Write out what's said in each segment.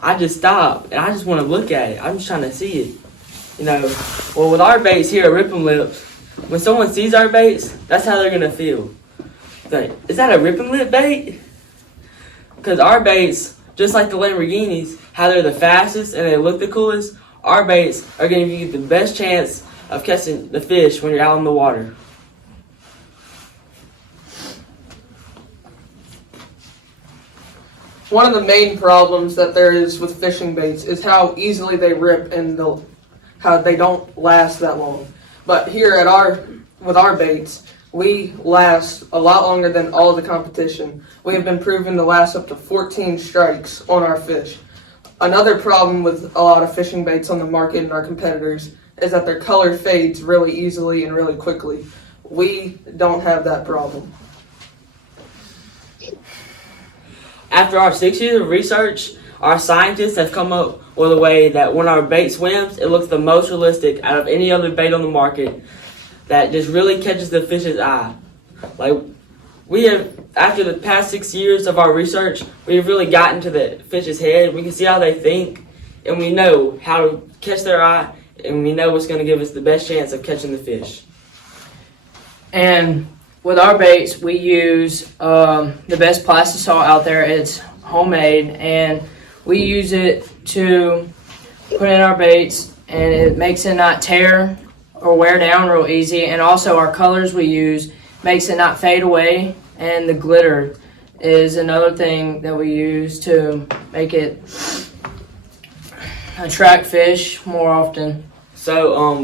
I just stop and I just want to look at it. I'm just trying to see it. Well, with our baits here at Rip 'em Lips, when someone sees our baits, that's how they're gonna feel. Like, is that a Rip 'em Lip bait? Because our baits, just like the Lamborghinis, how they're the fastest and they look the coolest, our baits are gonna give you the best chance of catching the fish when you're out in the water. One of the main problems that there is with fishing baits is how easily they rip and how they don't last that long. But here with our baits, we last a lot longer than all of the competition. We have been proven to last up to 14 strikes on our fish. Another problem with a lot of fishing baits on the market and our competitors is that their color fades really easily and really quickly. We don't have that problem. After our 6 years of research, our scientists have come up with a way that when our bait swims, it looks the most realistic out of any other bait on the market that just really catches the fish's eye. After the past 6 years of our research, we've really gotten to the fish's head. We can see how they think, and we know how to catch their eye, and we know what's going to give us the best chance of catching the fish. And with our baits, we use the best plastic salt out there. It's homemade, and we use it to put in our baits, and it makes it not tear or wear down real easy. And also our colors we use makes it not fade away, and the glitter is another thing that we use to make it attract fish more often. So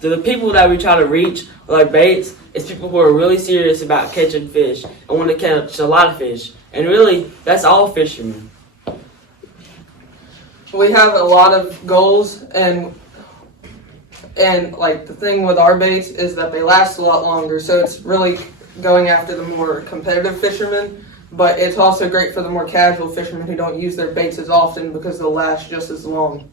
the people that we try to reach with our baits is people who are really serious about catching fish and want to catch a lot of fish. And really, that's all fishermen. We have a lot of goals, and the thing with our baits is that they last a lot longer, so it's really going after the more competitive fishermen, but it's also great for the more casual fishermen who don't use their baits as often because they'll last just as long.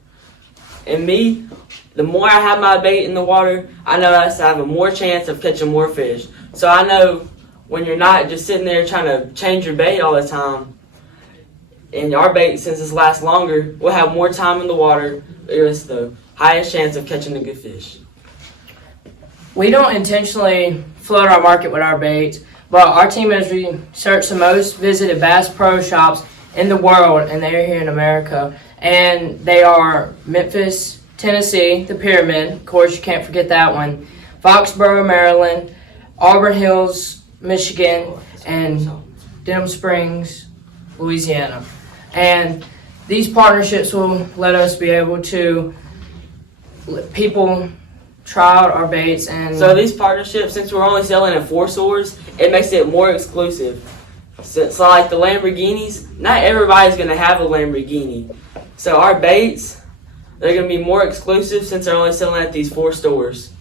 And me, the more I have my bait in the water, I know I have a more chance of catching more fish. So I know when you're not just sitting there trying to change your bait all the time, and our bait, since it lasts longer, we'll have more time in the water. It's the highest chance of catching a good fish. We don't intentionally flood our market with our baits, but our team has researched the most visited Bass Pro shops in the world, and they're here in America. And they are Memphis, Tennessee, the Pyramid, of course you can't forget that one, Foxborough, Maryland, Auburn Hills, Michigan, and Denham Springs, Louisiana. And these partnerships will let us be able to let people try out our baits. And so these partnerships, since we're only selling in 4 stores, it makes it more exclusive. So like the Lamborghinis, not everybody's going to have a Lamborghini. So our baits, they're going to be more exclusive since they're only selling at these 4 stores.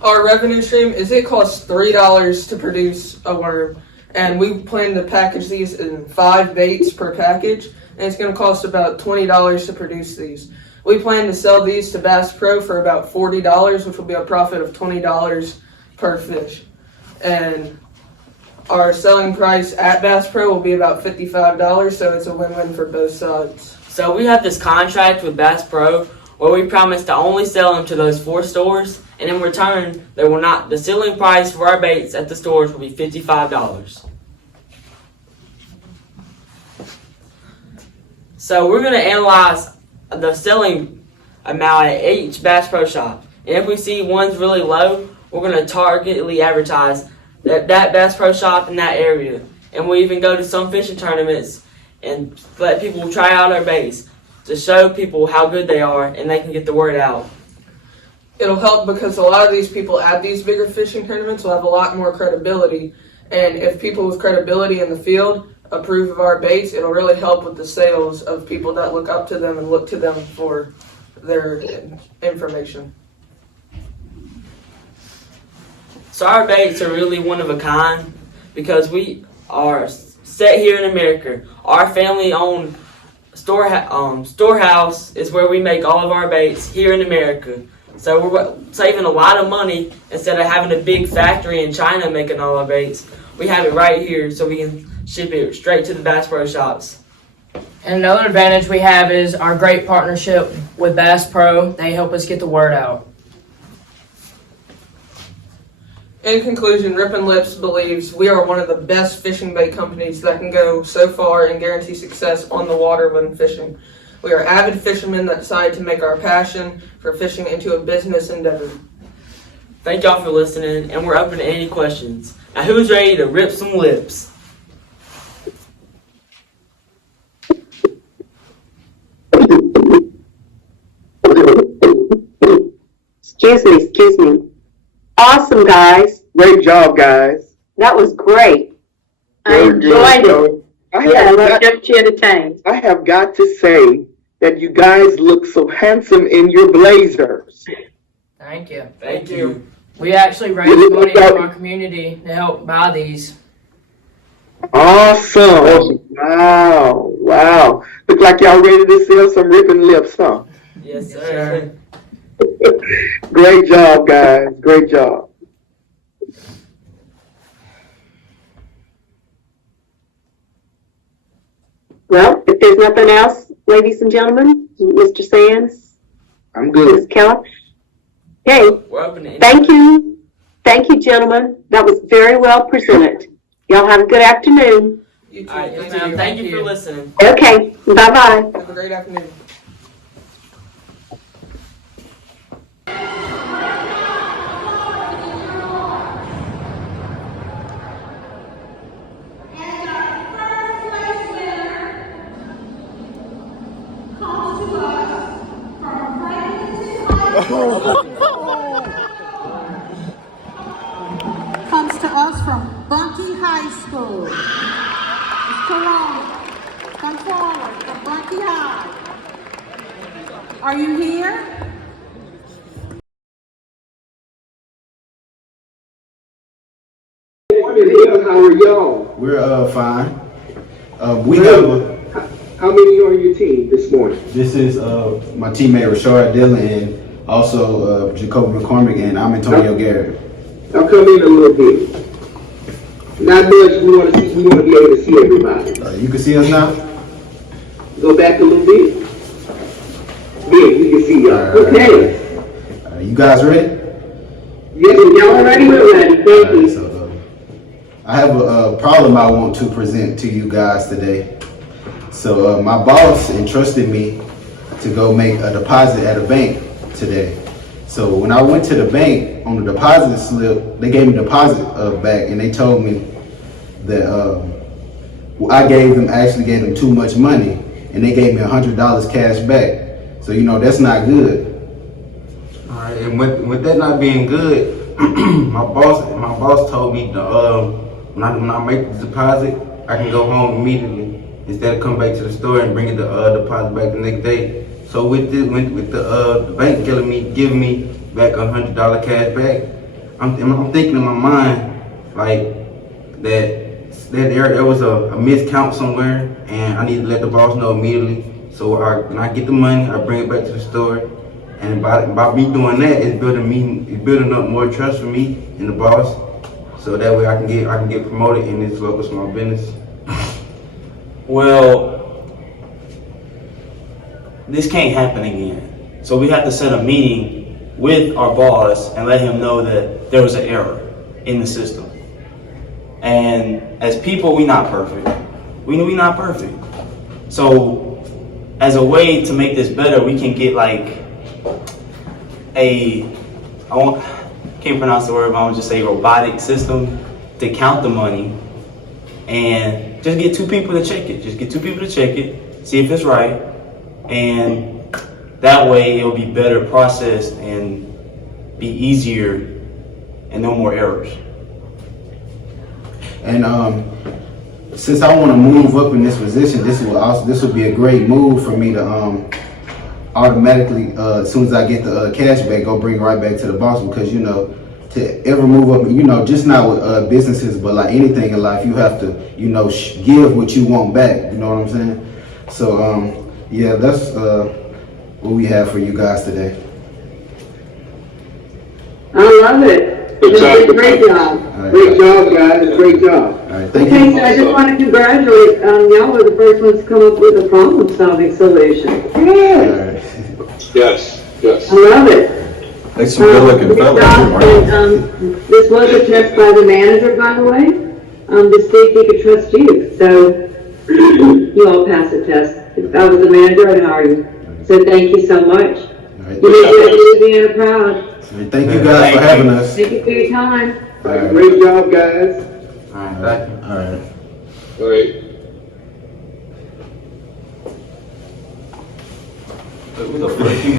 Our revenue stream is it costs $3 to produce a worm, and we plan to package these in 5 baits per package, and it's going to cost about $20 to produce these. We plan to sell these to Bass Pro for about $40, which will be a profit of $20 per fish. And our selling price at Bass Pro will be about $55, so it's a win-win for both sides. So we have this contract with Bass Pro where we promise to only sell them to those 4 stores, and in return, the selling price for our baits at the stores will be $55. So we're going to analyze the selling amount at each Bass Pro shop, and if we see one's really low, we're going to targetedly advertise that Bass Pro shop in that area. And we even go to some fishing tournaments and let people try out our baits to show people how good they are, and they can get the word out. It'll help because a lot of these people at these bigger fishing tournaments will have a lot more credibility, and if people with credibility in the field approve of our baits, it'll really help with the sales of people that look up to them and look to them for their information. So our baits are really one of a kind because we are set here in America. Our family-owned storehouse is where we make all of our baits here in America. So we're saving a lot of money instead of having a big factory in China making all our baits. we have it right here so we can ship it straight to the Bass Pro Shops. And another advantage we have is our great partnership with Bass Pro. They help us get the word out. In conclusion, Rip and Lips believes we are one of the best fishing bait companies that can go so far and guarantee success on the water when fishing. We are avid fishermen that decide to make our passion for fishing into a business endeavor. Thank y'all for listening, and we're open to any questions. Now, who's ready to rip some lips? Excuse me. Awesome, guys. Great job, guys. That was great. I enjoyed it. I love what you entertained. I have got to say that you guys look so handsome in your blazers. Thank you. Thank you. We actually raised money from our community to help buy these. Awesome. Wow. Look like y'all ready to sell some ripping lips, huh? Yes, sir. Great job, guys. Great job. Well, if there's nothing else, ladies and gentlemen, Mr. Sands, I'm good. Ms. Keller. Hey, We're open to any thank you. Thank you, gentlemen. That was very well presented. Y'all have a good afternoon. You too. All right, yes, ma'am. Thank you for listening. Okay, bye-bye. Have a great afternoon. Comes to us from Bunkie High School. Mr. Long, come forward from Bunkie High. Are you here? How are y'all? We're fine. We have How many are on your team this morning? this is my teammate Rashard Dillon and also Jacoby McCormick, and I'm Antonio Garrett. I'll come in a little bit. Not much. We want to be able to see everybody. You can see us now? Go back a little bit. Yeah, we can see y'all. Okay. You guys ready? Yes, y'all ready? We're ready. Thank you. So, I have a problem I want to present to you guys today. So my boss entrusted me to go make a deposit at a bank today. So when I went to the bank on the deposit slip, they gave me deposit back, and they told me that I actually gave them too much money, and they gave me $100 cash back. So that's not good. All right, and with that not being good, my boss told me when I make the deposit, I can go home immediately instead of come back to the store and bring the deposit back the next day. So with the bank giving me back $100 cash back, I'm thinking in my mind like that there was a miscount somewhere, and I need to let the boss know immediately. So when I get the money, I bring it back to the store, and by me doing that, it's building up more trust for me and the boss. So that way I can get promoted in this local small business. Well, this can't happen again. So we have to set a meeting with our boss and let him know that there was an error in the system. And as people, we not perfect. We not perfect. So as a way to make this better, we can get like can't pronounce the word, but I'm just say robotic system to count the money, and just get two people to check it. Just get two people to check it, see if it's right, and that way it'll be better processed and be easier and no more errors. And since I want to move up in this position, this will be a great move for me to automatically, as soon as I get the cash back, go bring it right back to the boss, because to ever move up, just not with businesses, but like anything in life, you have to give what you want back. You know what I'm saying? So yeah, that's what we have for you guys today. I love it. Exactly. Great job. Great job, guys. Great job. All right, thank Okay, you. so I just want to congratulate, y'all were the first ones to come up with a problem-solving solution. All right. Yes, yes. I love it. That's some good looking Good fellas. job. And, this was a test by the manager, by the way, to see if he could trust you. So you all passed the test. If I was the manager, I'd hire you. So thank you so much. All right. You made Louisiana proud. All right, thank you guys for having us. Thank you for your time. All right. Great job, guys. All right, thank you. All right. All right. Who the fuck you?